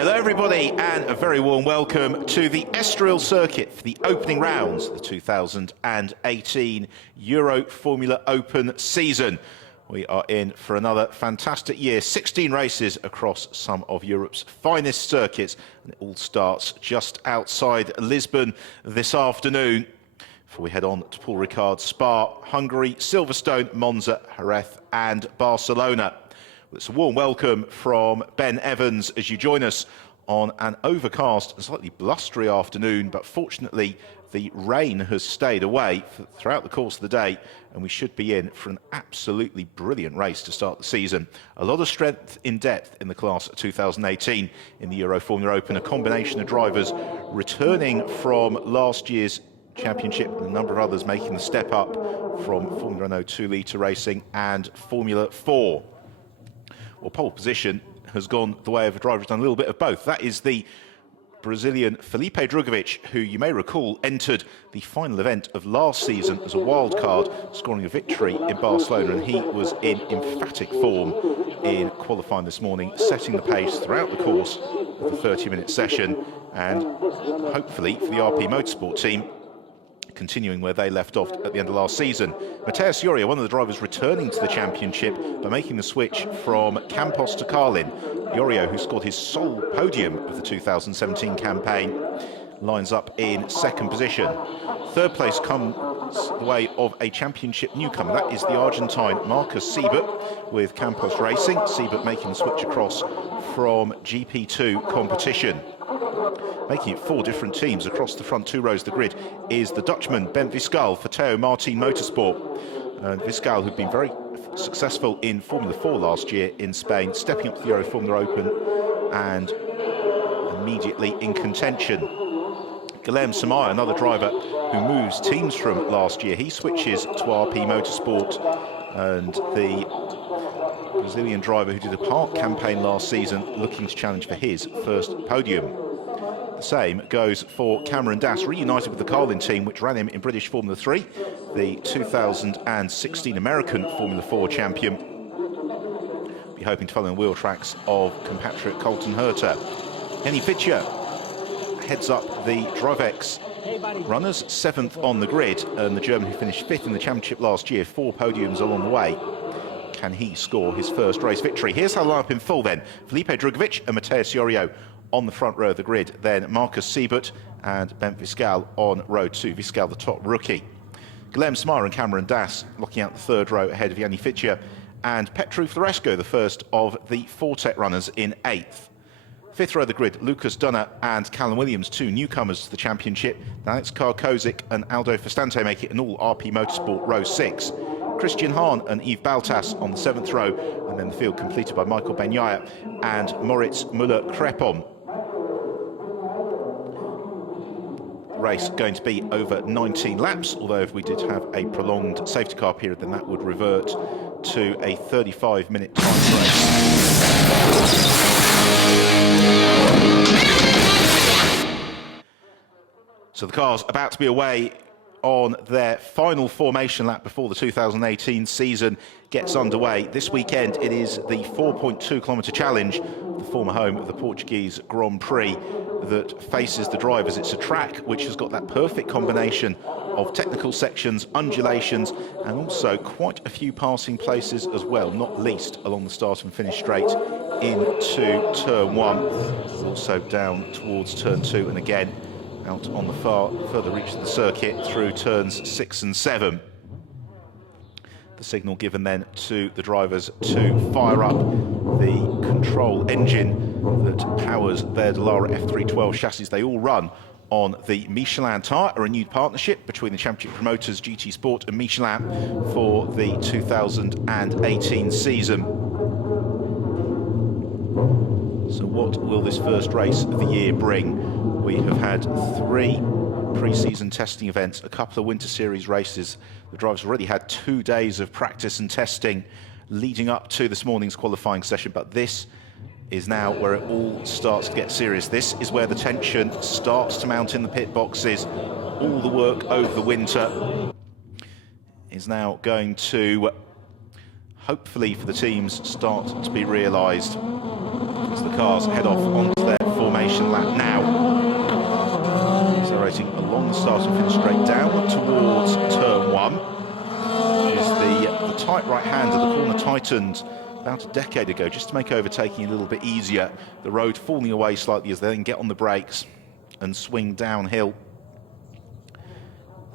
Hello everybody and a very warm welcome to the Estoril circuit for the opening rounds of the 2018 Euroformula Open season. We are in for another fantastic year, 16 races across some of Europe's finest circuits, and it all starts just outside Lisbon this afternoon. Before we head on to Paul Ricard's Spa, Hungary, Silverstone, Monza, Jerez and Barcelona. It's a warm welcome from Ben Evans as you join us on an overcast and slightly blustery afternoon, but fortunately the rain has stayed away throughout the course of the day, and we should be in for an absolutely brilliant race to start the season. A lot of strength in depth in the class of 2018 in the Euroformula Open, a combination of drivers returning from last year's championship and a number of others making the step up from Formula Renault 2-litre racing and Formula 4. Well, pole position has gone the way of a driver who's done a little bit of both. That is the Brazilian Felipe Drugovich, who you may recall entered the final event of last season as a wild card, scoring a victory in Barcelona, and he was in emphatic form in qualifying this morning, setting the pace throughout the course of the 30-minute session, and hopefully for the RP Motorsport team, continuing where they left off at the end of last season. Matheus Iorio, one of the drivers returning to the championship by making the switch from Campos to Carlin. Iorio, who scored his sole podium of the 2017 campaign, lines up in second position. Third place comes the way of a championship newcomer. That is the Argentine Marcus Siebert with Campos Racing. Siebert making the switch across from GP2 competition. Making it 4 different teams across the front 2 rows of the grid is the Dutchman Bent Viscal for Teo Martin Motorsport. Viscal, who'd been very successful in Formula 4 last year in Spain, stepping up to the Euroformula Open and immediately in contention. Guilherme Samaya, another driver who moves teams from last year, he switches to RP Motorsport, and the Brazilian driver who did a park campaign last season looking to challenge for his first podium. The same goes for Cameron Dass, reunited with the Carlin team, which ran him in British Formula 3, the 2016 American Formula 4 champion. Be hoping to follow in the wheel tracks of compatriot Colton Herter. Henny Pitcher heads up the Drivex runners, 7th on the grid, and the German who finished 5th in the championship last year, 4 podiums along the way. Can he score his first race victory? Here's how lineup in full then. Felipe Drugovich and Matheus Iorio on the front row of the grid, then Marcus Siebert and Bent Viscal on row 2. Viscal, the top rookie. Guilherme Samaya and Cameron Dass locking out the third row ahead of Yanni Fitcher, and Petru Floresco, the first of the Fortec runners, in 8th. 5th row of the grid, Lucas Dunner and Callum Williams, 2 newcomers to the championship. Alex Karkozik and Aldo Festante make it an all RP Motorsport row 6. Christian Hahn and Yves Baltas on the 7th row, and then the field completed by Michael Benyaya and Moritz Müller-Krepon. Race going to be over 19 laps, although if we did have a prolonged safety car period, then that would revert to a 35-minute time race. So the car's about to be away on their final formation lap before the 2018 season gets underway. This weekend it is the 4.2 kilometre challenge, the former home of the Portuguese Grand Prix, that faces the drivers. It's a track which has got that perfect combination of technical sections, undulations, and also quite a few passing places as well, not least along the start and finish straight into turn 1, also down towards turn 2, and again out on the further reach of the circuit through turns 6 and 7. The signal given then to the drivers to fire up the control engine that powers their Dallara F312 chassis. They all run on the Michelin tyre, a renewed partnership between the championship promoters GT Sport and Michelin for the 2018 season. So what will this first race of the year bring? We have had 3 pre-season testing events, a couple of Winter Series races. The drivers already had 2 days of practice and testing leading up to this morning's qualifying session, but this is now where it all starts to get serious. This is where the tension starts to mount in the pit boxes. All the work over the winter is now going to, hopefully for the teams, start to be realised as the cars head off onto their formation lap now. Accelerating along the start and finish straight down towards turn 1. Is the tight right-hander. The corner tightened about a decade ago just to make overtaking a little bit easier. The road falling away slightly as they then get on the brakes and swing downhill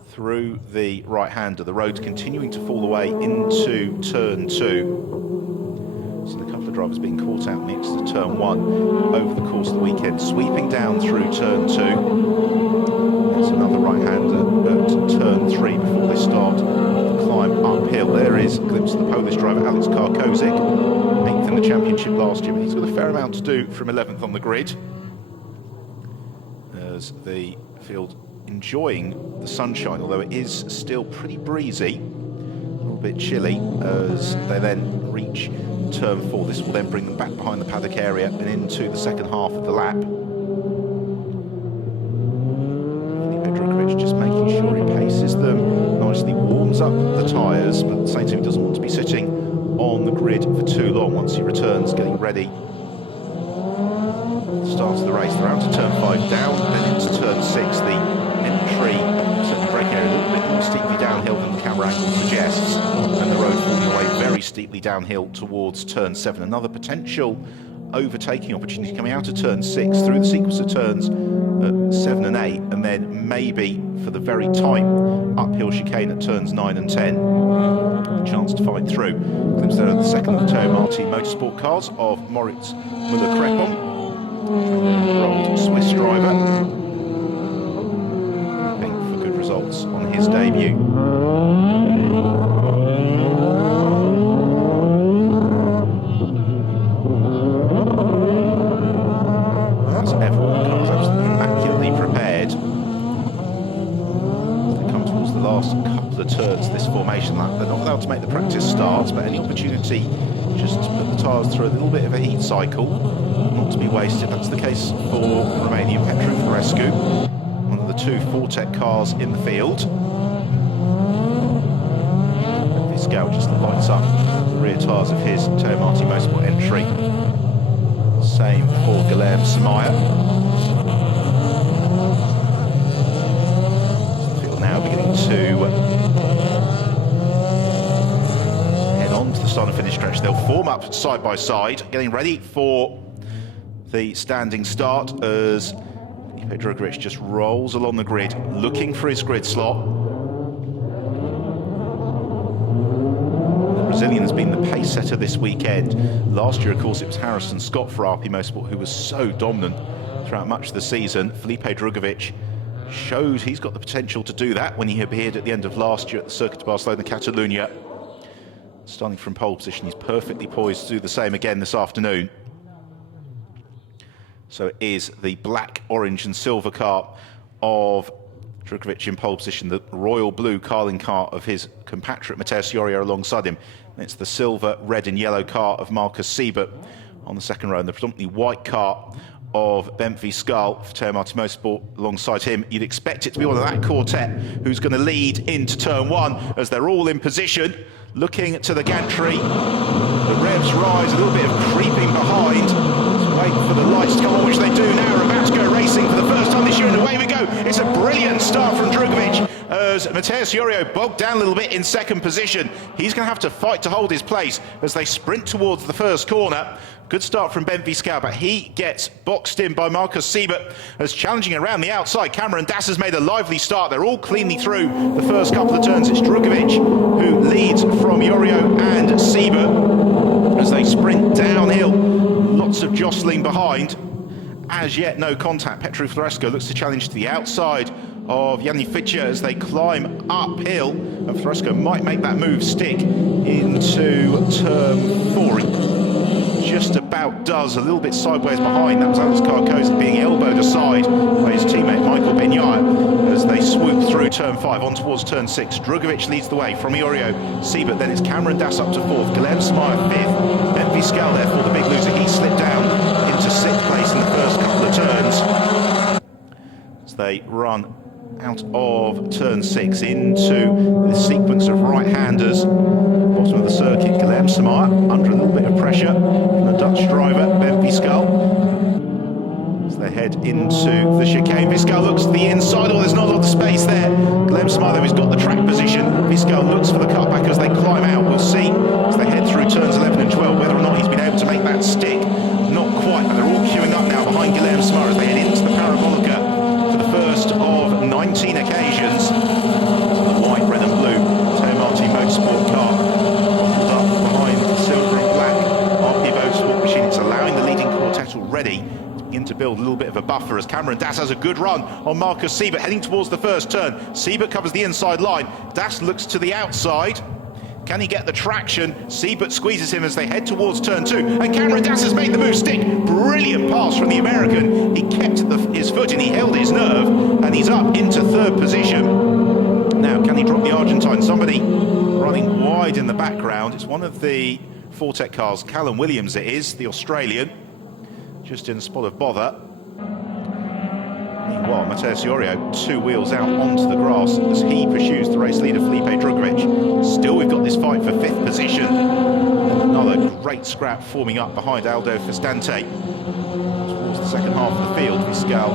through the right-hander. The road's continuing to fall away into turn 2. So a couple of drivers being caught out next to turn 1 over the course of the weekend, sweeping down through turn 2. There's another right-hander at turn 3 before they start the climb uphill. There is a glimpse of the Polish driver, Alex Karkozik, 8th in the championship last year, but he's got a fair amount to do from 11th on the grid. As the field enjoying the sunshine, although it is still pretty breezy, a little bit chilly as they then reach turn 4. This will then bring them back behind the paddock area and into the second half of the lap. Just making sure he paces them nicely, warms up the tyres, but at the same time he doesn't want to be sitting on the grid for too long. Once he returns, getting ready. Start of the race, they're out to turn 5 down, then into turn 6. The entry, certainly brake area, a little bit more steeply downhill than the camera angle suggests, and the road falling away very steeply downhill towards turn 7. Another potential overtaking opportunity coming out of turn 6 through the sequence of turns 7 and 8, and then maybe for the very tight uphill chicane at turns 9 and 10, a chance to fight through. Glimpse there of the second of the Marti Motorsport cars of Moritz Müller-Krepon, rolled Swiss driver, hoping for good results on his debut. As everyone comes absolutely immaculately prepared. As they come towards the last couple of turns this formation lap. They're not allowed to make the practice starts, but any opportunity just to put the tyres through a little bit of a heat cycle, not to be wasted. That's the case for Romanian Petru Florescu, one of the 2 Fortec cars in the field. Scout just lights up the rear tyres of his Marti Motorsport entry. Same for Guilherme Samaya. The field now beginning to head on to the start and finish stretch. They'll form up side by side, getting ready for the standing start as Drugovich just rolls along the grid, looking for his grid slot. Brazilian has been the pace setter this weekend. Last year, of course, it was Harrison Scott for RP Motorsport, who was so dominant throughout much of the season. Felipe Drugovich showed he's got the potential to do that when he appeared at the end of last year at the Circuit de Barcelona, Catalunya. Starting from pole position, he's perfectly poised to do the same again this afternoon. So it is the black, orange and silver car of Drugovich in pole position, the royal blue Carling car of his compatriot Matthias Jorio alongside him. And it's the silver, red and yellow car of Marcus Siebert on the second row, and the predominantly white car of Bentley Scull for Marti Motorsport alongside him. You'd expect it to be one of that quartet who's going to lead into turn 1 as they're all in position, looking to the gantry. The revs rise, a little bit of creeping behind. Wait for the lights to come on, which they do now. Are about to go racing for the first time this year, and away we go. It's a brilliant start from Drugovich as Matthias Jorio bogged down a little bit in second position. He's going to have to fight to hold his place as they sprint towards the first corner. Good start from Ben Viscal, but he gets boxed in by Marcus Siebert as challenging around the outside. Cameron Das has made a lively start. They're all cleanly through the first couple of turns. It's Drugovich who leads from Jorio and Siebert as they sprint downhill. Lots of jostling behind. As yet, no contact. Petru Florescu looks to challenge to the outside of Yanni Fitcher as they climb uphill. And Florescu might make that move stick into turn 4. Just about does, a little bit sideways behind. That was Alex Karkozik being elbowed aside by his teammate Michael Benyaya as they swoop through turn 5 on towards turn 6. Drugovich leads the way from Jorio. Siebert, then it's Cameron Das up to 4th. Guilherme Samaya 5th. Ben Viscal therefore the big loser. He slipped down into 6th place in the first couple of turns as they run out of turn 6 into the sequence of right-handers. Bottom of the circuit, Guilherme Samaya under a little bit of pressure from the Dutch driver, Ben Viscal. As they head into the chicane. Viscal looks to the inside. Oh, there's not a lot of space there. Guilherme Samaia, who's got the track position. Viscal looks for the cutback as they climb out. We'll see as they head through turns 11 and 12 whether or not he's been able to make that stick. Not quite, but they're all queuing up now behind Guilherme Samaia as they head into the Parabolica for the first of 19 occasions. The white, red and blue Toyota Motorsport car bottled up behind the silver and black RP Motorsport machine. It's allowing the leading quartet already to begin to build a little bit of a buffer as Cameron Das has a good run on Marcus Siebert heading towards the first turn. Siebert covers the inside line. Das looks to the outside. Can he get the traction? Siebert squeezes him as they head towards turn 2. And Cameron Das has made the move stick. Brilliant pass from the American. He kept his foot and he held his nerve. And he's up into third position. Now, can he drop the Argentine? Somebody running wide in the background. It's one of the Fortec cars. Callum Williams it is, the Australian. Just in a spot of bother. Meanwhile, Mateus Iorio, 2 wheels out onto the grass as he pursues the race leader Felipe Drugovich. Still, we've got this fight for 5th position. And another great scrap forming up behind Aldo Festante. Towards the second half of the field, Viscal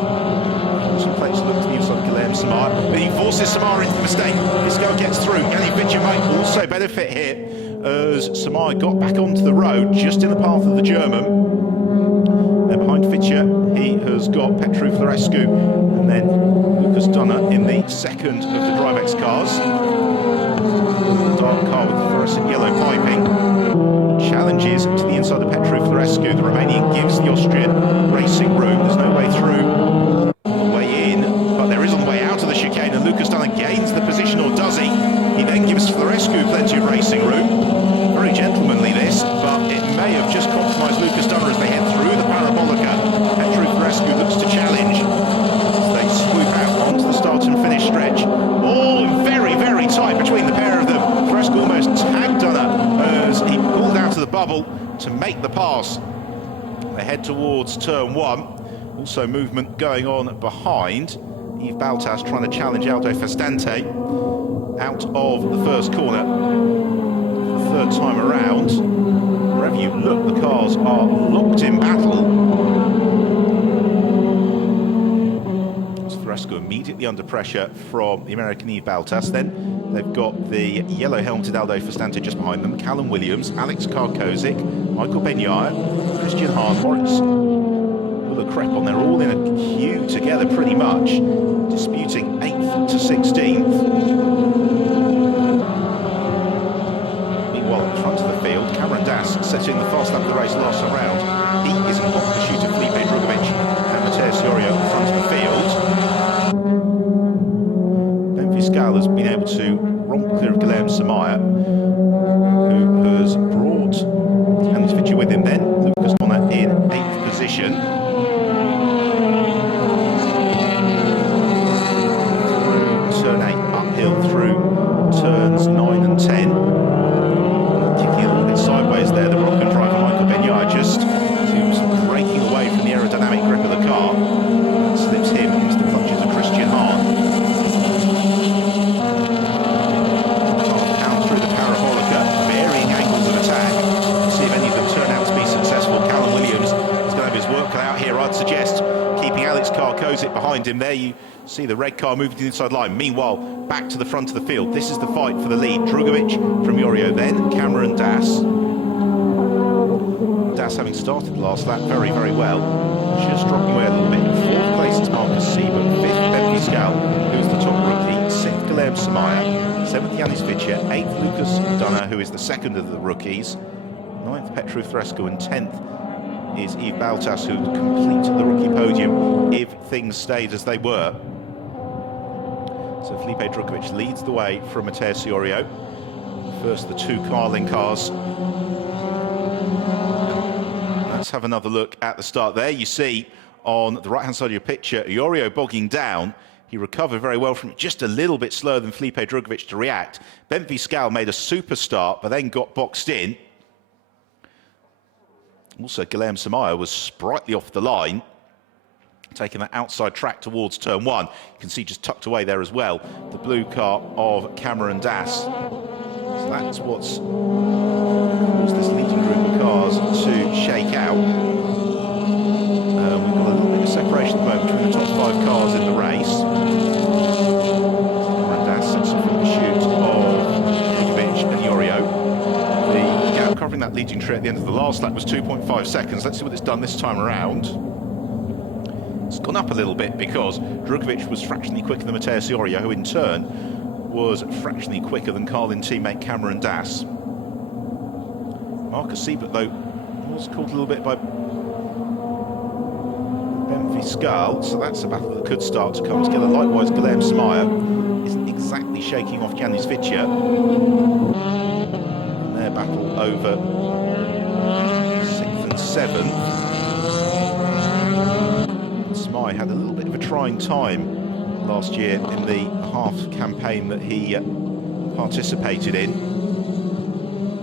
contemplates to look to the inside of Guilherme Samaia, but he forces Samaia into the mistake. Viscal gets through. Yannick Vitcher might also benefit here as Samaia got back onto the road just in the path of the German. And behind Vitcher, he has got Petru Florescu and then Lucas Dunner in the second of the DriveX cars. The dark car with the fluorescent yellow piping. Challenges to the inside of Petru Florescu. The Romanian gives the Austrian racing room. There's no way through, no way in, but there is on the way out of the chicane, and Lucas Dunner gains the position, or does he? He then gives Florescu plenty of racing room. Very gentlemanly this, but it may have just compromised Lucas Dunner as they head through the Parabolica. Petru Florescu looks to challenge as they swoop out onto the start and finish stretch. All very, very tight between the pair of them. Florescu almost tagged Dunner as he pulled out of the bubble to make the pass. They head towards turn 1. Also movement going on behind. Yves Baltas trying to challenge Aldo Festante out of the first corner. Third time around. Wherever you look, the cars are locked in battle. Florescu immediately under pressure from the American Yves Baltas. Then they've got the yellow-helmeted Aldo Festante just behind them. Callum Williams, Alex Karkozic, Michael Benyaya, Christian Hahn, Moritz Crepon. They're all in a queue together pretty much, disputing 8th to 16th. Meanwhile, at the front of the field, Cameron Das setting the fast lap of the race last round. He is in hot pursuit of Felipe Drugovich and Mateus Iorio at the front of the field. Ben Viscal has been able to romp clear of Guilherme Samaia, who has brought Yannick Vitcher with him then. Lucas Donner in 8th position. Turn 8 uphill through turns 9 and 10. Kicking a little bit sideways there, the Moroccan driver Michael Benyaya just seems breaking away from the aerodynamic grip of the car. That slips him into the clutches of Christian Hahn. Pound through the Parabolica, varying angles of attack. See if any of them turn out to be successful. Callum Williams is going to have his work cut out here, I'd suggest. Keeping Alex Karkozic behind him there. You see the red car moving to the inside line. Meanwhile, back to the front of the field. This is the fight for the lead. Drugovich from Iorio, then Cameron Das. Das having started the last lap very, very well. Just dropping away a little bit. 4th place is Marcus Siebert. 5th, Ben Viscal, who's the top rookie. 6th, Guilherme Samaia. 7th, Yannick Vitcher. 8th, Lucas Dunner, who is the second of the rookies. 9th, Petru Florescu, and 10th is Yves Baltas, who would complete the rookie podium if things stayed as they were. So Felipe Drugovich leads the way from Mateus Iorio. First, the 2 Carlin cars. Let's have another look at the start there. You see on the right-hand side of your picture, Iorio bogging down. He recovered very well from it, just a little bit slower than Felipe Drugovich to react. Ben Viscal made a super start, but then got boxed in. Also, Guilherme Samaia was sprightly off the line, taking that outside track towards turn 1. You can see just tucked away there as well, the blue car of Cameron Das. So that's what's caused this leading group of cars to shake out. We've got a little bit of separation separation at the moment between the top 5 cars in the race. Sets off in pursuit of Drugovic and Yorio. The gap covering that leading tree at the end of the last lap was 2.5 seconds. Let's see what it's done this time around. It's gone up a little bit because Drugovic was fractionally quicker than Mateusz Yorio, who in turn was fractionally quicker than Carlin teammate Cameron Dass. Marcus Siebert, though, was caught a little bit by Benfiskal, so that's a battle that could start to come together. Likewise, Guilherme Samaia isn't exactly shaking off Yanis Vicia. And their battle over 6th and 7th. Samaia had a little bit of a trying time last year in the half campaign that he participated in.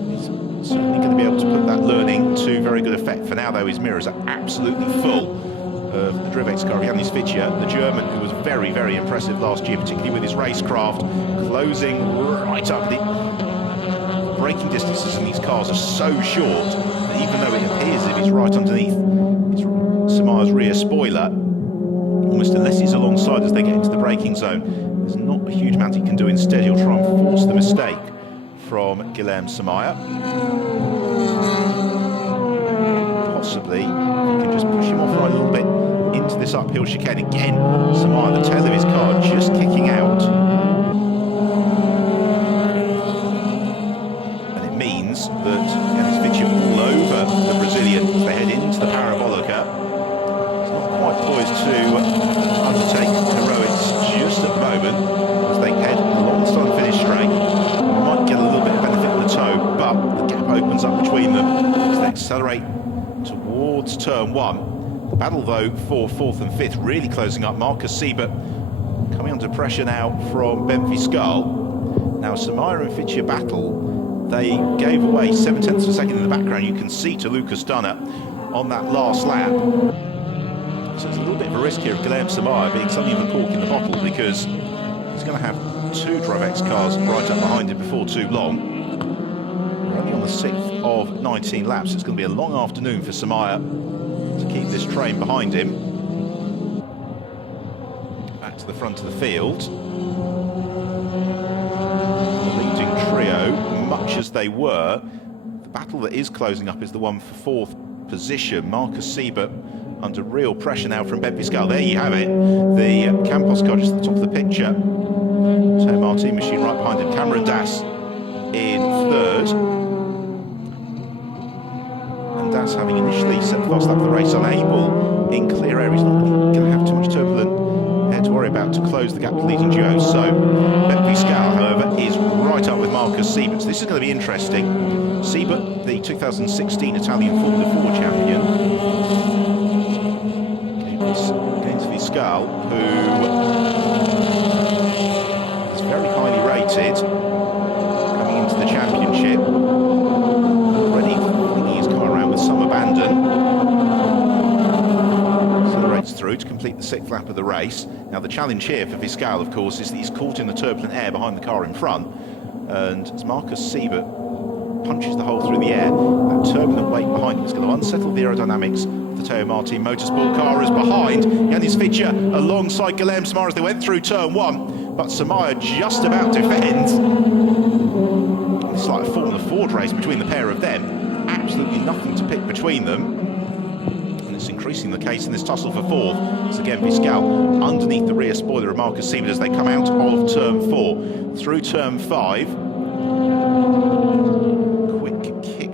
He's certainly going to be able to put that learning to very good effect. For now, though, his mirrors are absolutely full of the Drivex car, Yanis Vicia, the German, who was very, very impressive last year, particularly with his racecraft, closing right up. The braking distances in these cars are so short that even though it appears as if he's right underneath Samaia's rear spoiler, almost unless he's alongside as they get into the braking zone, there's not a huge amount he can do. Instead, he'll try and force the mistake from Guilherme Samaia. Possibly, you can just push him off right a little bit into this uphill chicane. Again, Samaia, the tail of his car just kicking out. And it means that Yanis Vicia all over the Brazilian as they head into the Parabolica. He's not quite poised to undertake heroics just at the moment as they head along the start and finish straight. Might get a little bit of benefit in the toe, but the gap opens up between them as they accelerate towards turn 1. The battle, though, for 4th and 5th really closing up. Marcus Siebert coming under pressure now from Benfiskal. Now, Samaia and Vicia battle, they gave away 7/10 of a second in the background. You can see to Lucas Dunner on that last lap. So it's a little bit of a risk here of Guilherme Samaia being something of a cork in the bottle, because he's going to have 2 Drivex cars right up behind him before too long. We're only on the 6th of 19 laps. It's going to be a long afternoon for Samaia to keep this train behind him. Back to the front of the field. The leading trio, much as they were, the battle that is closing up is the one for 4th position. Marcus Siebert under real pressure now from Benfiskal. There you have it. The Campos car just at the top of the picture. Teo Martin machine right behind him. Cameron Dass in 3rd. And Dass, having initially set the fast lap of the race, unable in clear air. He's not really going to have too much turbulent air to worry about to close the gap to leading duo. So Benfiskal, however, is right up with Marcus Siebert. So this is going to be interesting. Siebert, the 2016 Italian Formula 4 champion, against Fiskal, who is very highly rated coming into the championship. Already flinging his car around with some abandon. Accelerates through to complete the 6th lap of the race. Now the challenge here for Fiskal, of course, is that he's caught in the turbulent air behind the car in front. And as Marcus Siebert punches the hole through the air, that turbulent weight behind him is going to unsettle the aerodynamics of the Teo Martin Motorsport car. As behind, Yanis Vicia alongside Guilherme Samaia as they went through turn 1, but Samaia just about defends. It's like a Formula Ford race between the pair of them. Absolutely nothing to pick between them. And it's increasing the case in this tussle for 4th. It's again Fiskal underneath the rear spoiler of Marcus Siebert as they come out of turn 4 through turn 5.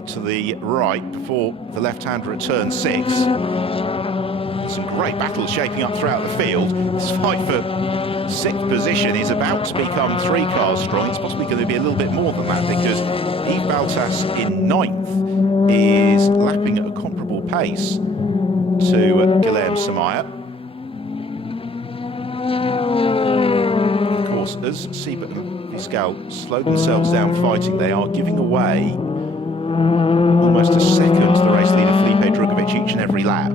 To the right before the left-hander at turn 6. Some great battles shaping up throughout the field. This fight for 6th position is about to become 3 cars strong. It's possibly going to be a little bit more than that, because Yves Baltas in 9th is lapping at a comparable pace to Guilherme Samaia. Of course, as Siebert and Fiskal slow themselves down fighting, they are giving away almost a second to the race leader Felipe Drugovic each and every lap.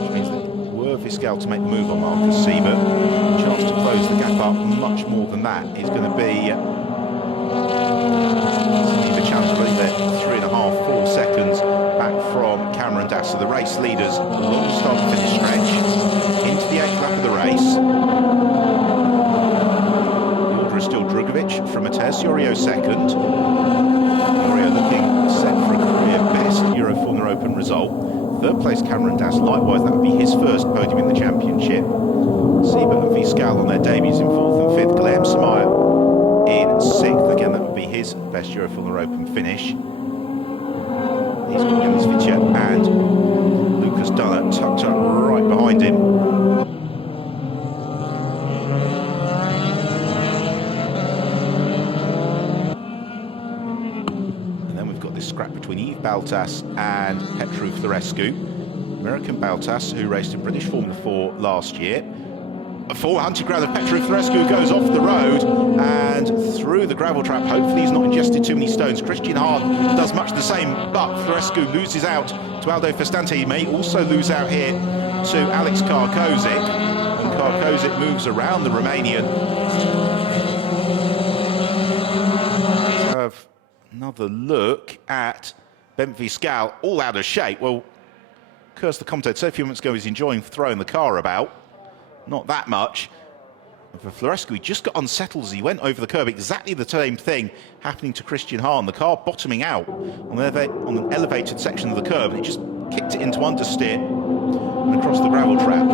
Which means that were Fiskal to make the move on Marcus Siebert, the chance to close the gap up much more than that is going to be something of a challenge. I think they're 3.5, 4 seconds back from Cameron Dass. Baltas are the race leaders along the start and finish stretch into the 8th lap of the race. The order is still Drugovic from Matej Yorio second. Yorio looking set for a career best Euroformula Open result. Third place Cameron Das, likewise that would be his first podium in the championship. Siebert and Fiscal on their debuts in 4th and 5th. Guilherme Samaya in 6th. Again, that would be his best Euroformula Open finish. He's got Janis Vicia and Lucas Dunner tucked up right behind him. And then we've got this scrap between Yves Baltas and Petru Florescu. American Baltas, who raced in British Formula 4 last year. A full hunting ground of Petru Florescu goes off the road and through the gravel trap. Hopefully he's not ingested too many stones. Christian Hahn does much the same, but Florescu loses out to Aldo Festante. He may also lose out here to Alex Karkozic. And Karkozic moves around the Romanian. Let's have another look at Ben Fiscal, all out of shape. Well, curse the commentator, so a few minutes ago he's enjoying throwing the car about. Not that much. And for Florescu, he just got unsettled as he went over the curb. Exactly the same thing happening to Christian Hahn. The car bottoming out on an elevated section of the curb, and it just kicked it into understeer and across the gravel trap.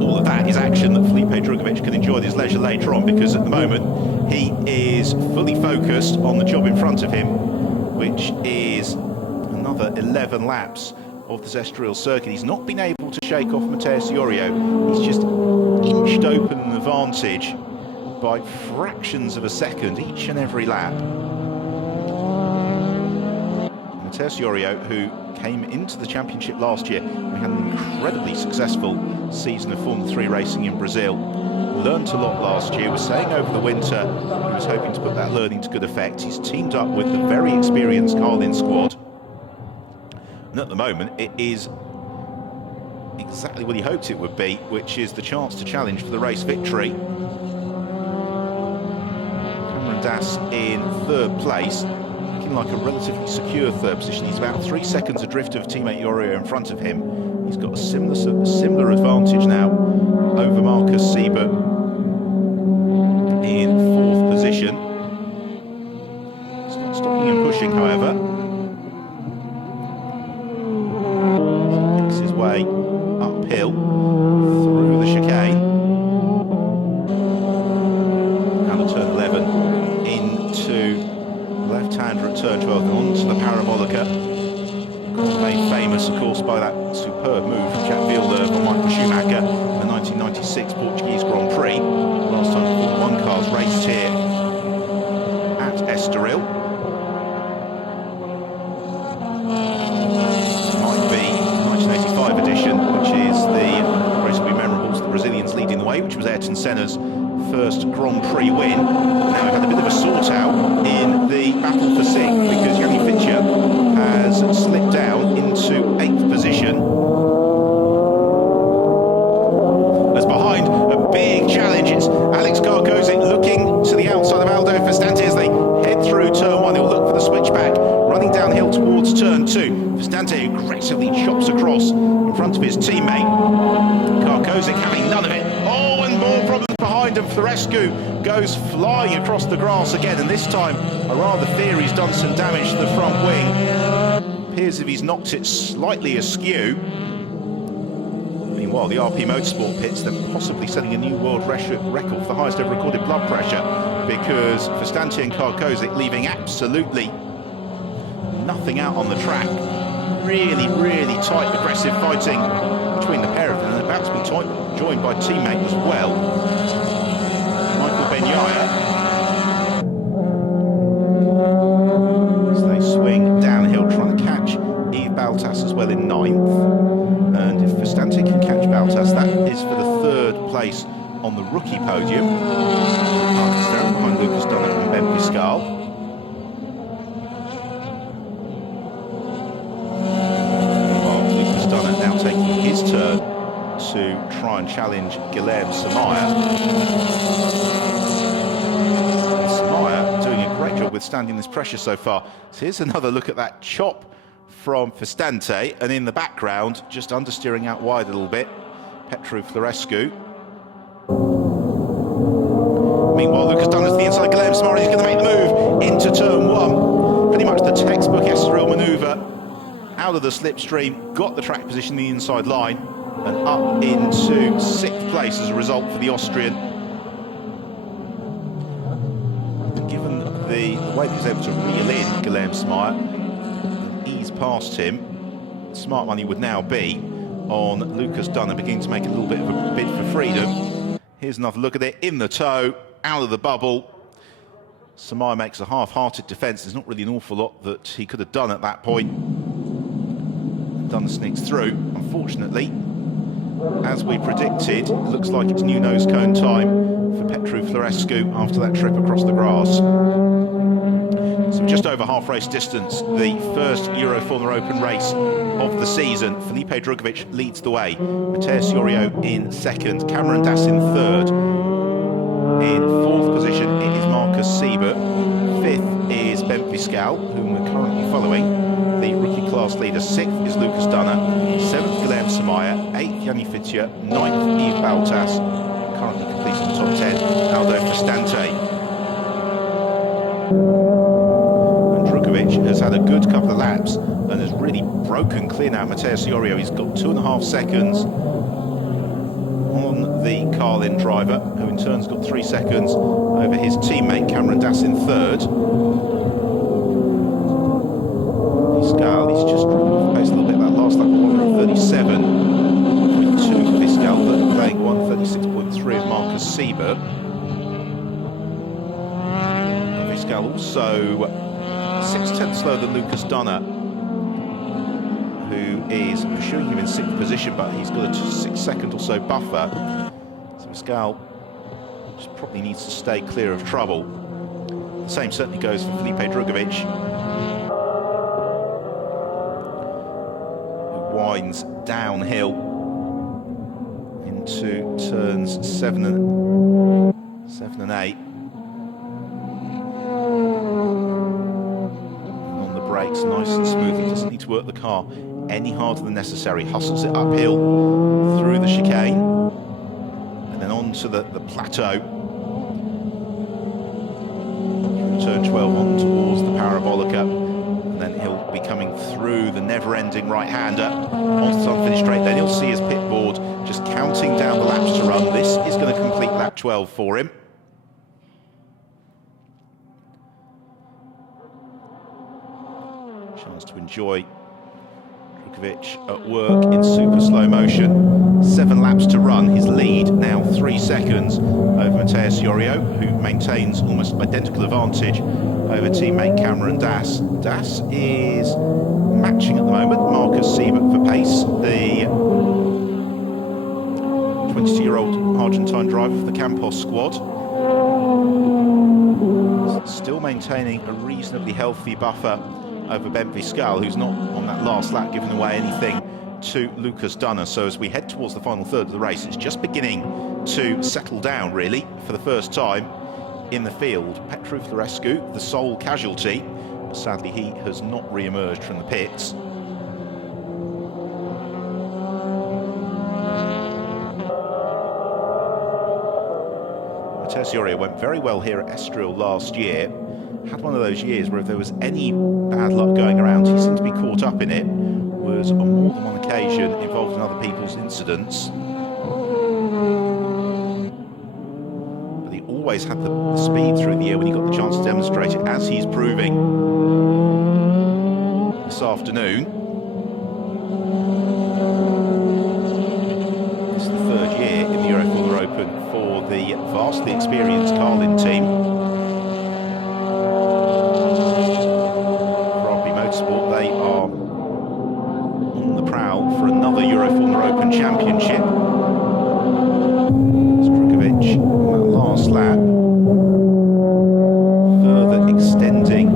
All of that is action that Felipe Drugovic can enjoy at his leisure later on, because at the moment he is fully focused on the job in front of him, which is another 11 laps of the Estoril circuit. He's not been able to shake off Matej Yorio. He's just inched open an advantage by fractions of a second each and every lap. Matej Yorio, who came into the championship last year and had an incredibly successful season of Formula 3 racing in Brazil, learned a lot last year, was saying over the winter he was hoping to put that learning to good effect. He's teamed up with the very experienced Carlin squad. And at the moment, it is exactly what he hoped it would be, which is the chance to challenge for the race victory. Cameron Das in 3rd place, looking like a relatively secure 3rd position. He's about 3 seconds adrift of teammate Yorio in front of him. He's got a similar advantage now over Marcus Siebert in 4th position. It's not stopping him pushing, however. Way uphill through the chicane and at turn 11 into left-hander at turn 12 and onto the parabolica. Made famous, of course, by that superb move from Jack Villeneuve on Michael Schumacher in the 1996 Portuguese Grand Prix. Last time the Formula 1 cars raced here at Estoril. Edition, which is the race will be memorable, the Brazilians leading the way, which was Ayrton Senna's first Grand Prix win. Now we've had a bit of a sort out in the battle for 6th, because Janis Vicia has slipped down into 8th position. As behind a big challenge, it's Alex Karkozic looking to the outside of Aldo Festante as they head through turn 1. He'll look for the switchback, running downhill towards turn 2. Festante aggressively chops across in front of his teammate. Karkozic having none of it. Oh, and more problems behind him. Florescu goes flying across the grass again, and this time I rather fear he's done some damage to the front wing. Appears if he's knocked it slightly askew. Meanwhile, the RP Motorsport pits, they're possibly setting a new world record for the highest ever recorded blood pressure, because Festante and Karkozic leaving absolutely nothing out on the track. Really, really tight, aggressive fighting between the pair of them, and about to be joined by teammate as well, Michael Benyaya. As they swing downhill, trying to catch Yves Baltas as well in 9th. And if Festante can catch Baltas, that is for the 3rd place on the rookie podium. Down behind Lucas Dunner and Ben Fiscal. Now taking his turn to try and challenge Guilherme Samaya. Samaya doing a great job withstanding this pressure so far. So here's another look at that chop from Fistante, and in the background, just understeering out wide a little bit, Petru Florescu. Meanwhile, Lucas Dunn is to the inside. Guilherme Samara is going to make the move into turn one. Pretty much the textbook Estoril manoeuvre. Out of the slipstream, got the track position the inside line, and up into 6th place as a result for the Austrian. Given the way he was able to reel in Guilherme Samara and ease past him, smart money would now be on Lucas Dunn and beginning to make a little bit of a bid for freedom. Here's another look at it, in the toe, out of the bubble. Samara makes a half-hearted defence. There's not really an awful lot that he could have done at that point. Dunn sneaks through. Unfortunately, as we predicted, it looks like it's new nose cone time for Petru Florescu after that trip across the grass. So just over half race distance, the first Euroformula Open race of the season. Felipe Drugovich leads the way. Mateus Iorio in 2nd, Cameron Das in 3rd. In 4th position, it is Marcus Siebert. 5th is Ben Fiscal, whom we're currently following, the rookie class leader. 6th is Lucas Dunner. 7th, Guilherme Samaya. 8th, Yanni Fittia. 9th, Yves Baltas. Currently completing the top 10, Aldo Fistante. Has had a good couple of laps and has really broken clear now. Mateus Iorio, he's got 2.5 seconds on the Carlin driver, who in turn's got 3 seconds over his teammate Cameron Das in 3rd. Fiscal, he's just dropping off the pace a little bit. That last lap, 137.2 for Fiscal, playing 136.3 of Marcus Siebert. And Fiscal also 6/10 slower than Lucas Dunner, who is pursuing him in 6th position, but he's got a 6-second or so buffer. So Fiscal just probably needs to stay clear of trouble. The same certainly goes for Felipe Drugovich, who winds downhill into turns 7 and 8. Brakes nice and smooth and doesn't need to work the car any harder than necessary. Hustles it uphill through the chicane and then onto the plateau. Through turn 12 on towards the Parabolica, and then he'll be coming through the never-ending right-hander onto the unfinished straight. Then he'll see his pit board just counting down the laps to run. This is going to complete lap 12 for him. Chance to enjoy Drugovich at work in super slow motion. 7 laps to run. His lead now 3 seconds over Mateus Iorio, who maintains almost identical advantage over teammate Cameron Das. Das is matching at the moment Marcus Siebert for pace, the 22-year-old Argentine driver for the Campos squad. Still maintaining a reasonably healthy buffer over Ben Fiscal, who's not on that last lap giving away anything to Lucas Dunner. So as we head towards the final third of the race, it's just beginning to settle down really for the first time in the field. Petru Florescu, the sole casualty. Sadly, he has not re-emerged from the pits. Mateus Iorio went very well here at Estoril last year. Had one of those years where if there was any bad luck going around, he seemed to be caught up in it. Was on more than one occasion involved in other people's incidents. But he always had the speed through the year when he got the chance to demonstrate it, as he's proving this afternoon. It's the 3rd year in the Euroformula Open for the vastly experienced Carlin team. They are on the prowl for another Euroformula Open Championship. Drugovich on that last lap, further extending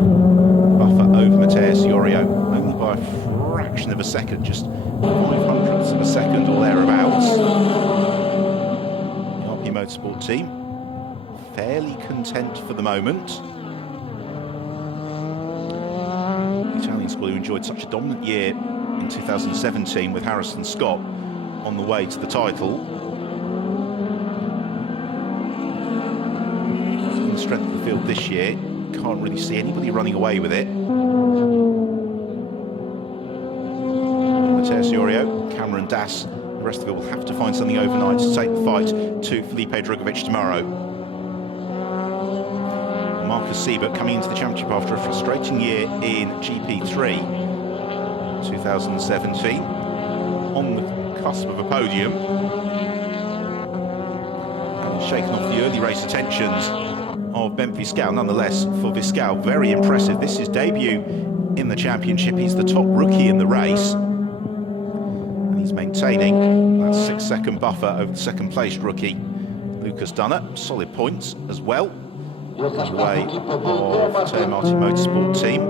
buffer over Mateus Iorio, only by a fraction of a second, just 0.05 of a second or thereabouts. The RP Motorsport team fairly content for the moment. Italian Portugal, who enjoyed such a dominant year in 2017 with Harrison Scott on the way to the title. The strength of the field this year, can't really see anybody running away with it. Matteo Siorio, Cameron Das, the rest of it will have to find something overnight to take the fight to Felipe Drugovich tomorrow. Marcus Siebert coming into the championship after a frustrating year in GP3 2017, on the cusp of a podium, having shaken off the early race attentions of Ben Fiscal. Nonetheless, for Fiscal, very impressive. This is his debut in the championship. He's the top rookie in the race, and he's maintaining that 6-second buffer over the second-placed rookie Lucas Dunner. Solid points as well on the way of Teo Marti Motorsport team.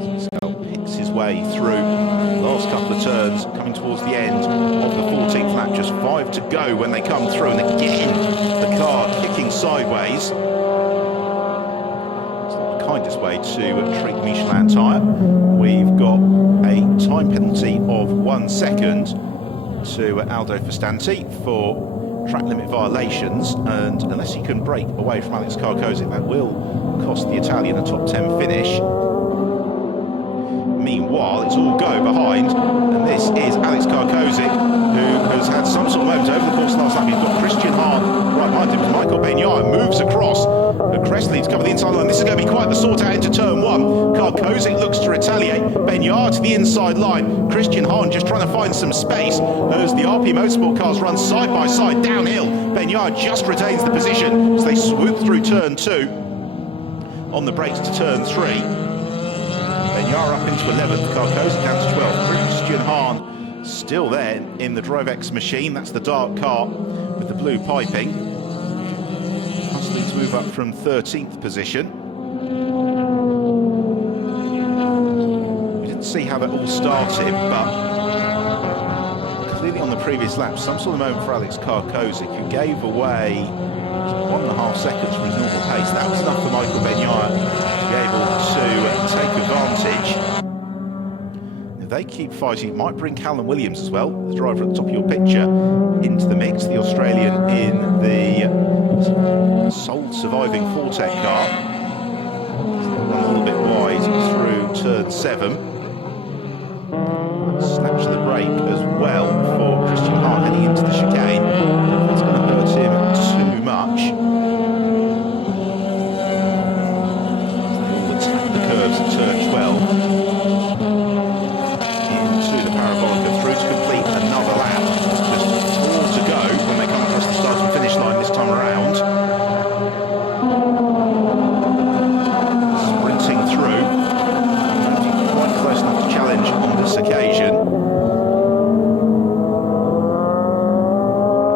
Fiscal picks his way through the last couple of turns, coming towards the end of the 14th lap. Just 5 to go when they come through, and again the car kicking sideways. It's not the kindest way to treat the Michelin tyre. We've got a time penalty of 1 second to Aldo Fastanti for track limit violations, and unless he can break away from Alex Carcosa, that will cost the Italian a top 10 finish. Meanwhile, it's all go behind, and this is Alex Carcosa, who has had some sort of moment over the course of the last lap. You've got Christian Hahn right behind him. Michael Benyard moves across. Cressley to cover the inside line. This is going to be quite the sort out into turn 1. Carcosa looks to retaliate. Benyard to the inside line. Christian Hahn just trying to find some space as the RP Motorsport cars run side by side downhill. Benyard just retains the position as they swoop through turn 2. On the brakes to turn 3. Benyard up into 11th. Carcosa down to 12th. Christian Hahn still there in the DriveX machine. That's the dark car with the blue piping. Hustling to move up from 13th position. We didn't see how that all started, but clearly on the previous lap, some sort of moment for Alex Carcosa, who gave away 1.5 seconds from his normal pace. That was enough for Michael Benyard to be able to take advantage. If they keep fighting, it might bring Callum Williams as well, the driver at the top of your picture, into the mix. The Australian in the sole surviving Fortec car. Run a little bit wide through turn 7. Snaps the brake as well for Christian Hahn heading into the chicane. It's going to hurt him too much. They all attack the curves at turn 12. Into the parabolica, through to complete another lap. Just 4 to go when they come across the start and finish line this time around. Sprinting through. Quite close enough to challenge on this occasion.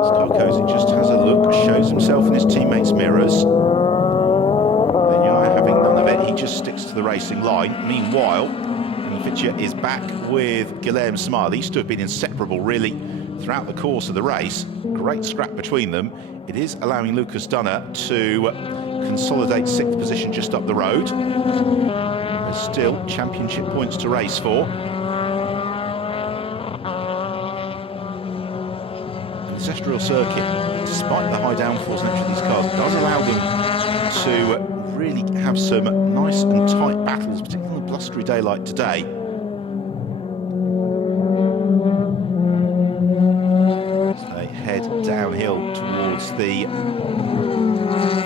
Carcosa just has a look, shows himself in his teammates' mirrors. Benyard having none of it, he just sticks to the racing line. Meanwhile, Fitcher is back with Guilherme Smile. These two have been inseparable, really, throughout the course of the race. Great scrap between them. It is allowing Lucas Dunner to consolidate 6th position just up the road. There's still championship points to race for. And this Estoril circuit, despite the high downforce nature of these cars, does allow them to really have some nice and tight battles, particularly on a blustery day like today. They head downhill towards the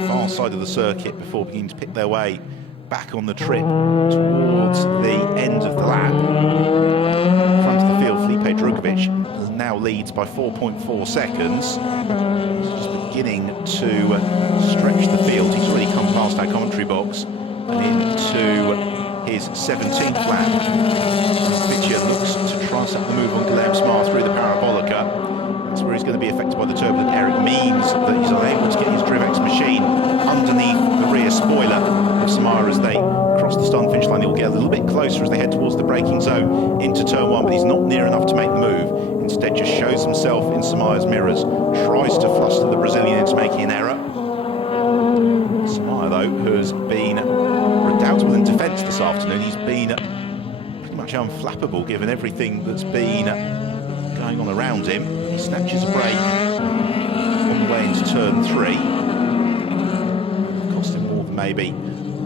far side of the circuit before beginning to pick their way back on the trip towards the end of the lap. In front of the field, Felipe Drugovich now leads by 4.4 seconds. He's just beginning to stretch the field. He's already come past our commentary box and into his 17th lap. Fitcher looks to try and set the move on Guilherme Smile through the parabolica. That's where he's going to be affected by the turbulent air. It means that he's unable to get his DriveX machine underneath the rear spoiler of Samara as they cross across the start and finish line. He'll get a little bit closer as they head towards the braking zone into turn one, but he's not near enough to make the move. Instead just shows himself in Samaya's mirrors, tries to fluster the Brazilian into making an error. Samaya, though, has been redoubtable in defence this afternoon. He's been pretty much unflappable given everything that's been going on around him. He snatches a break on the way into turn three. Cost him more than maybe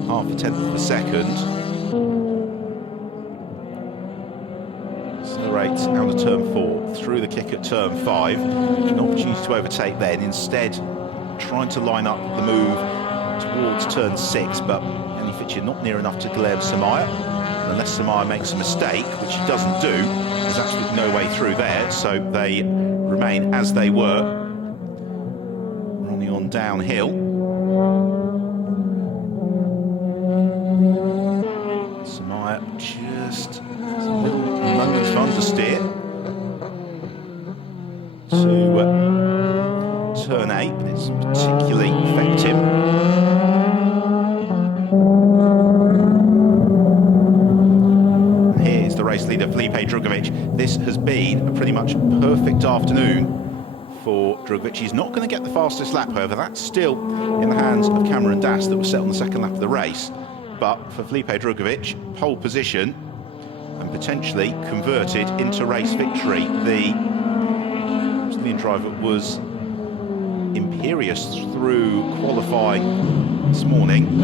half a tenth of a second. Accelerates out of turn four, through the kick at turn five. An opportunity to overtake then. Instead, trying to line up the move towards turn six, but Yanni Fitcher not near enough to Guilherme Samaya. And unless Samaya makes a mistake, which he doesn't do, there's absolutely no way through there, so they remain as they were, running on downhill. Samaya just a little moment of understeer to turn eight, but it's particularly affect him. And here's the race leader, Felipe Drugovich. This has been a pretty much perfect afternoon for Drugovich. He's not going to get the fastest lap, however. That's still in the hands of Cameron Das, that was set on the second lap of the race. But for Felipe Drugovich, pole position and potentially converted into race victory. The Brazilian driver was imperious through qualifying this morning. He's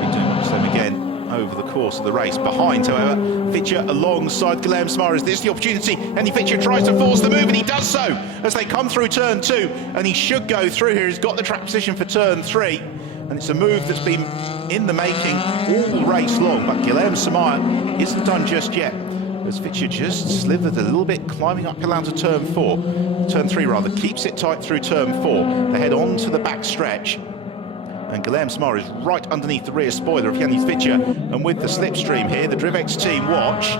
been doing much the same again over the course of the race. Behind, however, Fitcher alongside Guilherme Samaya. This is the opportunity, and Fitcher tries to force the move, and he does so as they come through turn two, and he should go through here. He's got the track position for turn three, and it's a move that's been in the making all race long, but Guilherme Samaya isn't done just yet, as Fitcher just slithered a little bit, climbing uphill out of turn three rather, keeps it tight through turn four. They head on to the back stretch, and Guilherme Samaya is right underneath the rear spoiler of Yanni Fitcher, and with the slipstream here, the Drivex team watch.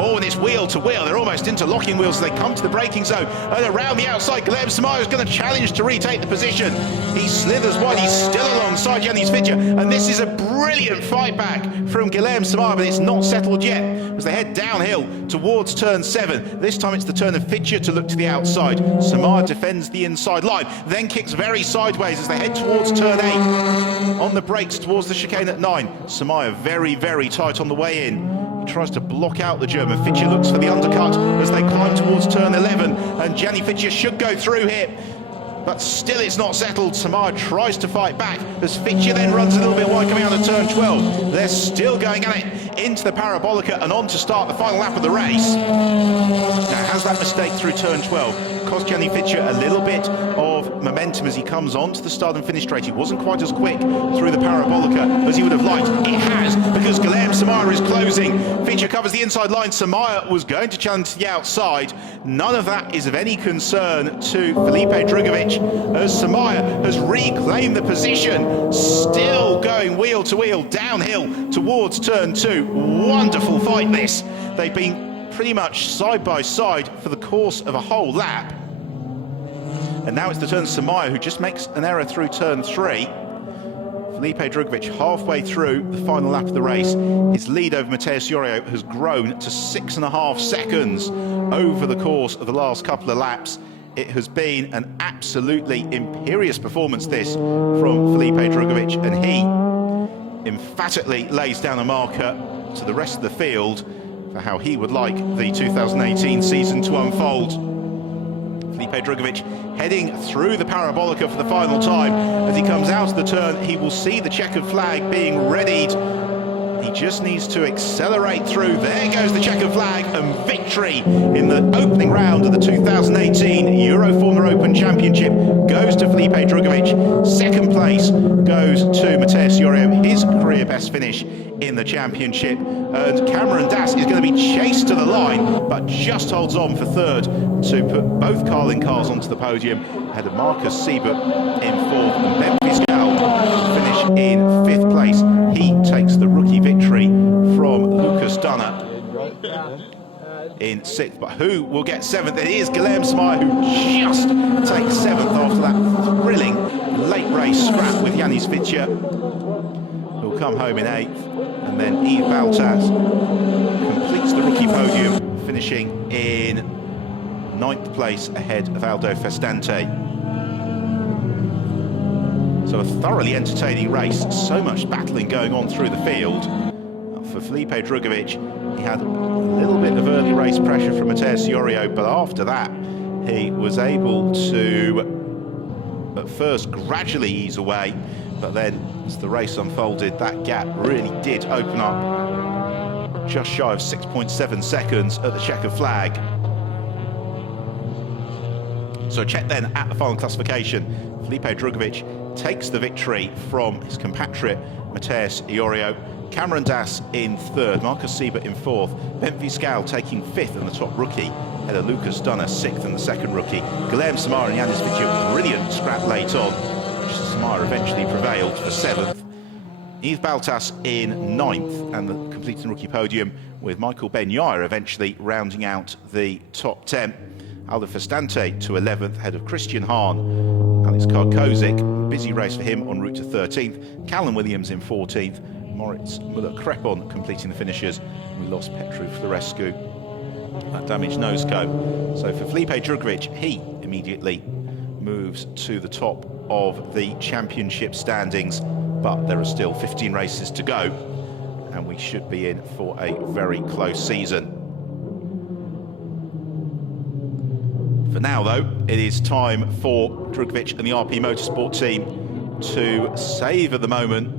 Oh, and it's wheel to wheel. They're almost interlocking wheels as they come to the braking zone, and around the outside, Guilherme Samaya is going to challenge to retake the position. He slithers wide, he's still alongside Yanni Fitcher, and this is a brilliant fight back from Guilherme Samaya, but it's not settled yet as they head downhill towards turn seven. This time it's the turn of Fitcher to look to the outside. Samaya defends the inside line, then kicks very sideways as they head towards turn eight. On the brakes towards the chicane at 9. Samaya very, very tight on the way in. He tries to block out the German. Fitcher looks for the undercut as they climb towards turn 11. And Yanni Fitcher should go through here, but still it's not settled. Samaya tries to fight back as Fitcher then runs a little bit wide coming out of turn 12. They're still going at it into the parabolica and on to start the final lap of the race. Now, has that mistake through turn 12 cost Yanni Fitcher a little bit of momentum as he comes on to the start and finish straight? He wasn't quite as quick through the parabolica as he would have liked. It has, because Guilherme Samaya is closing. Fitcher covers the inside line. Samaya was going to challenge to the outside. None of that is of any concern to Felipe Drugovich as Samaya has reclaimed the position, still going wheel to wheel downhill towards turn two. Wonderful fight this. They've been pretty much side by side for the course of a whole lap. And now it's the turn of Samaya, who just makes an error through turn three. Felipe Drugovich halfway through the final lap of the race. His lead over Mateus Iorio has grown to 6.5 seconds over the course of the last couple of laps. It has been an absolutely imperious performance, this, from Felipe Drugovich, and he emphatically lays down a marker to the rest of the field for how he would like the 2018 season to unfold. Felipe Drugovich heading through the parabolica for the final time. As he comes out of the turn, he will see the checkered flag being readied. He just needs to accelerate through. There goes the checkered flag, and victory in the opening round of the 2018 Euroformula Open Championship goes to Felipe Drugovich. Second place goes to Mateus Iorio, his career best finish in the championship. And Cameron Das is going to be chased to the line, but just holds on for third to put both Carlin cars onto the podium, ahead of Marcus Siebert in fourth and Ben Fiscal finish in fifth place. He takes the rookie victory from Lucas Dunner in sixth, but who will get seventh? It is Guilherme Samaya, who just takes seventh after that thrilling late race scrap with Yanni Fitcher. come home in 8th. And then Yves Baltas completes the rookie podium, finishing in 9th place ahead of Aldo Festante. So a thoroughly entertaining race, so much battling going on through the field. For Felipe Drugovich, he had a little bit of early race pressure from Matteo Iorio, but after that, he was able to, at first, gradually ease away, but then as the race unfolded, that gap really did open up just shy of 6.7 seconds at the checkered flag. So check then at the final classification. Felipe Drugovich takes the victory from his compatriot Matthias Iorio. Cameron Das in 3rd, Marcus Siebert in 4th, Bent Fiscal taking 5th and the top rookie, ahead of Lucas Dunner 6th and the second rookie. Guilherme Samara and Yanis Vichia, brilliant scrap late on. Samara eventually prevailed for 7th. Yves Baltas in 9th and the completing rookie podium, with Michael Ben-Yair eventually rounding out the top 10. Aldo Festante to 11th, ahead of Christian Hahn. Alex Karkozik, busy race for him en route to 13th. Callum Williams in 14th. Moritz Müller-Krepon completing the finishes. We lost Petru Florescu, that damaged nose cone. So for Felipe Drugovich, he immediately moves to the top of the championship standings, but there are still 15 races to go, and we should be in for a very close season. For now, though, it is time for Drugovich and the RP Motorsport team to savour the moment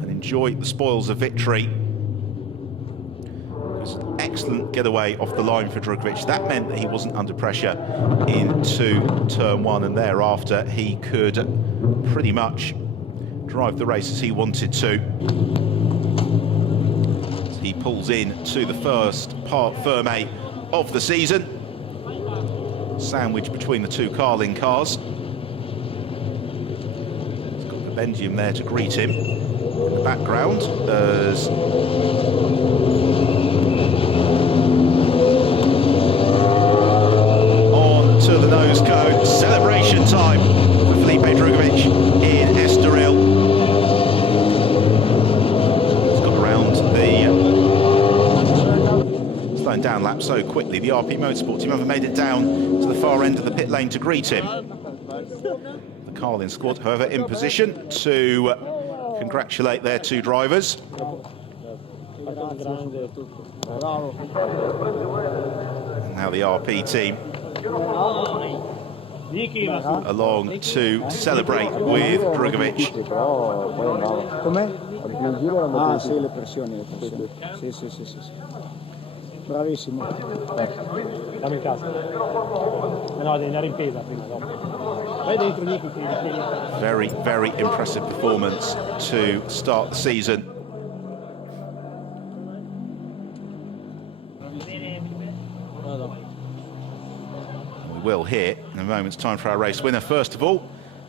and enjoy the spoils of victory. It was an excellent getaway off the line for Drugovich. That meant that he wasn't under pressure into turn 1, and thereafter he could pretty much drive the race as he wanted to. As he pulls in to the first part Ferme of the season, sandwiched between the two Carlin cars. He's got the Bendium there to greet him in the background as on to the nose cone. Celebration time for Felipe Drugovich in Estoril. He's got around the slowing down lap so quickly. The RP Motorsport team haven't made it down to the far end of the pit lane to greet him. The Carlin squad, however, in position to congratulate their two drivers. And now the RP team along to celebrate with Drugovich. Bravissimo. Dammi il casco. No, devi andare in pesa prima, dopo. Vai dentro, Nicky. Very, very impressive performance to start the season. We will hear in a moment's time for our race winner. First of all,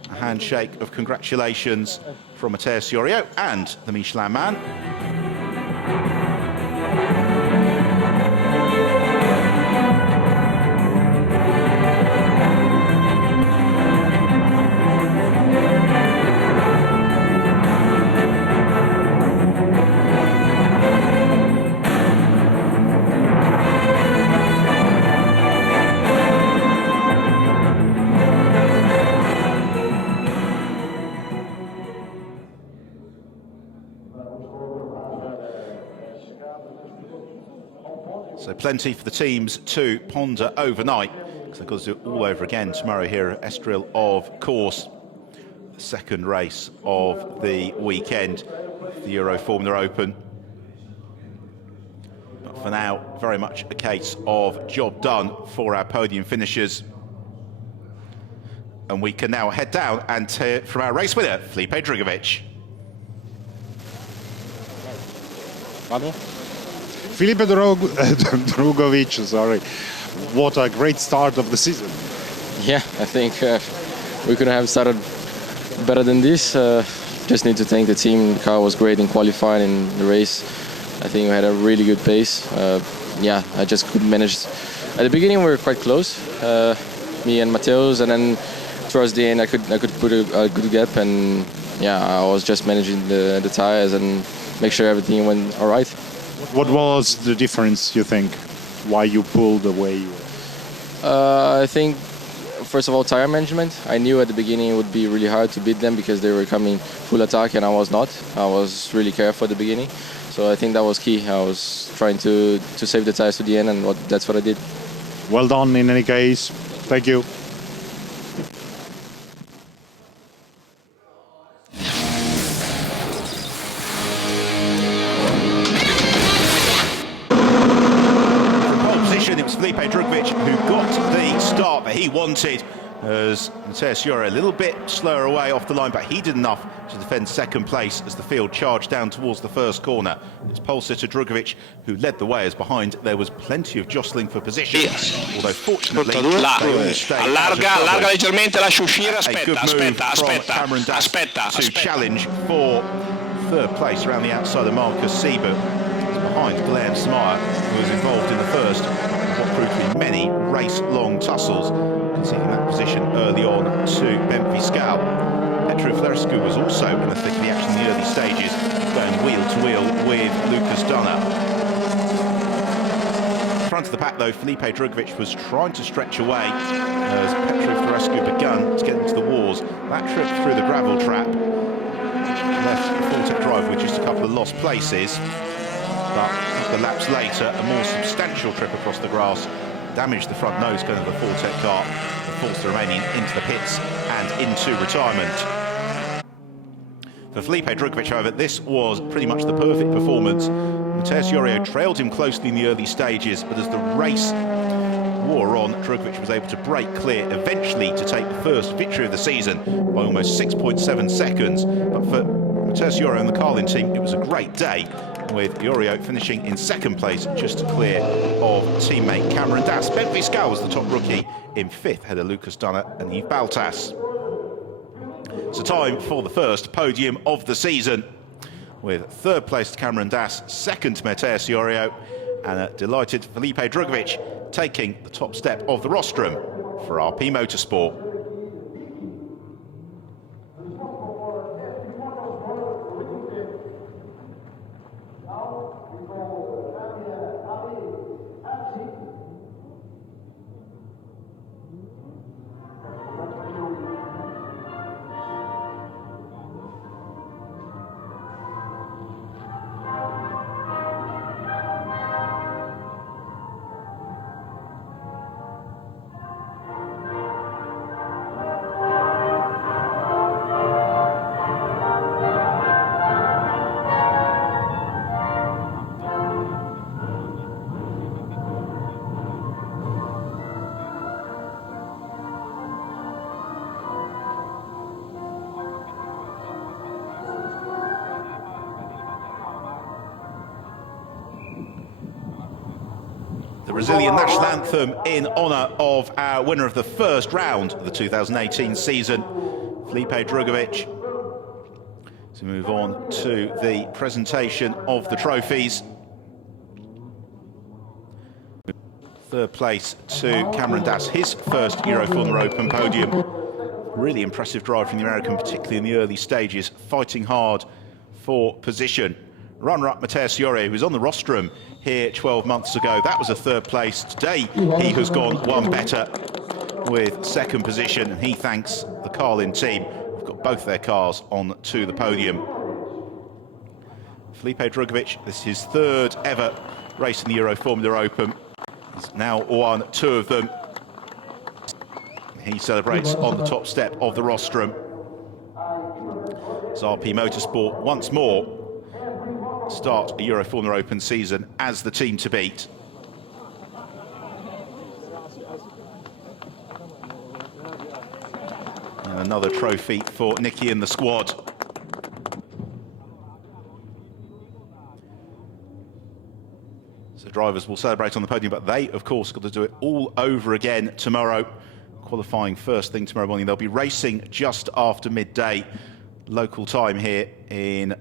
a handshake of congratulations from Matteo Iorio and the Michelin man. So plenty for the teams to ponder overnight, because they've got to do it all over again tomorrow here at Estoril, of course. The second race of the weekend, the Euroformula Open. But for now, very much a case of job done for our podium finishers. And we can now head down and hear from our race winner, Felipe Drugovich. Felipe Drugovich, sorry. What a great start of the season. Yeah, I think we couldn't have started better than this. Just need to thank the team. The car was great in qualifying in the race. I think we had a really good pace. Yeah, I just couldn't manage. At the beginning we were quite close, me and Mateus, and then towards the end I could put a good gap, and I was just managing the tires and make sure everything went all right. What was the difference, you think? Why you pulled away? I think, first of all, tire management. I knew at the beginning it would be really hard to beat them because they were coming full attack and I was not. I was really careful at the beginning. So I think that was key. I was trying to save the tires to the end, and that's what I did. Well done in any case. Thank you. It was Felipe Drugovich who got the start that he wanted, as Mateus Jore a little bit slower away off the line, but he did enough to defend second place as the field charged down towards the first corner. It's pole sitter Drugovich who led the way, as behind there was plenty of jostling for position. Although fortunately, allarga leggermente, lascia uscire, aspetta, Cameron Das to challenge for third place around the outside of Marcus Siebert. Behind Glenn Smyer, who was involved in the first what proved to be many race-long tussles, conceding that position early on to Ben Fiscal. Petru Florescu was also in the thick of the action in the early stages, going wheel-to-wheel with Lucas Dunner. Front of the pack, though, Felipe Drugovich was trying to stretch away as Petru Florescu begun to get into the wars. That trip through the gravel trap left the Fortec drive with just a couple of lost places. But a couple of laps later, a more substantial trip across the grass damaged the front nose gun of the Fortec car and forced the remaining into the pits and into retirement. For Felipe Drugovich, however, this was pretty much the perfect performance. Mateus Jore trailed him closely in the early stages, but as the race wore on, Drugovich was able to break clear, eventually to take the first victory of the season by almost 6.7 seconds. But for Mateus Jore and the Carlin team, it was a great day, with Jore finishing in second place, just clear of teammate Cameron Das. Ben Fiscal was the top rookie in fifth, ahead of Lucas Dunner and Yves Baltas. So time for the first podium of the season, with third place to Cameron Das, second to Mateus Jore, and a delighted Felipe Drugovich taking the top step of the rostrum for RP Motorsport. The Brazilian national anthem in honour of our winner of the first round of the 2018 season, Felipe Drugovich. So move on to the presentation of the trophies. Third place to Cameron Das, his first Euroformula Open podium. Really impressive drive from the American, particularly in the early stages, fighting hard for position. Runner-up Mateus Jore, who was on the rostrum here 12 months ago. That was a third place. Today, he has gone one better with second position, and he thanks the Carlin team. We've got both their cars on to the podium. Felipe Drugovich, this is his third ever race in the Euroformula Open. He's now won two of them. He celebrates on the top step of the rostrum. As RP Motorsport once more start a Euroformula Open season as the team to beat. And another trophy for Nicky and the squad. So drivers will celebrate on the podium, but they, of course, got to do it all over again tomorrow. Qualifying first thing tomorrow morning. They'll be racing just after midday local time here in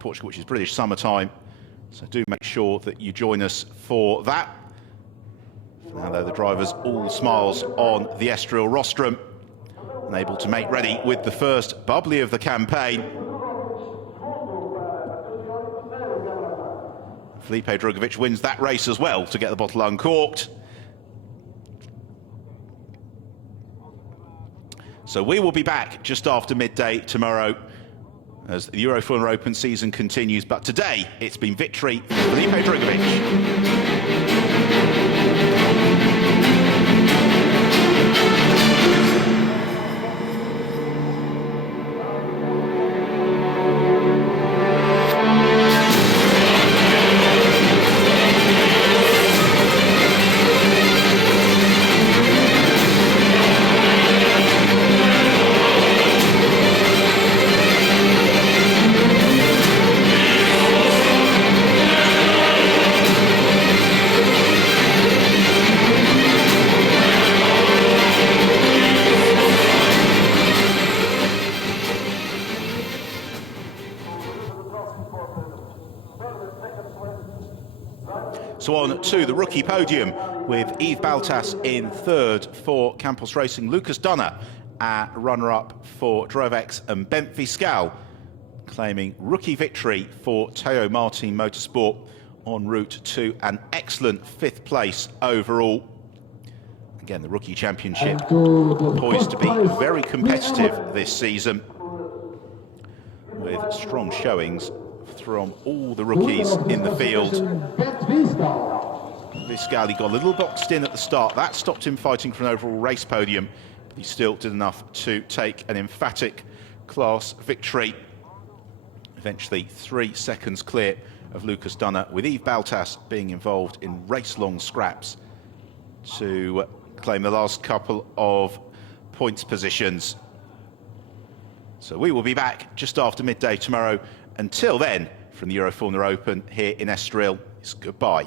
Portugal, which is British summertime. So do make sure that you join us for that. For now, though, the drivers all smiles on the Estoril rostrum. And unable to make ready with the first bubbly of the campaign. Felipe Drugovich wins that race as well to get the bottle uncorked. So we will be back just after midday tomorrow as the Euroformula Open season continues. But today, it's been victory for Felipe Drugovich. So on to the rookie podium with Yves Baltas in third for Campos Racing, Lucas Dunner at runner-up for Drovex, and Bent Fiscal claiming rookie victory for Teo Martin Motorsport en route to an excellent fifth place overall. Again, the rookie championship poised to be very competitive this season with strong showings from all the rookies in the field. Fiscal, he got a little boxed in at the start. That stopped him fighting for an overall race podium. He still did enough to take an emphatic class victory. Eventually 3 seconds clear of Lucas Dunner, with Yves Baltas being involved in race-long scraps to claim the last couple of points positions. So we will be back just after midday tomorrow. Until then, from the Euroformula Open here in Estoril, it's goodbye.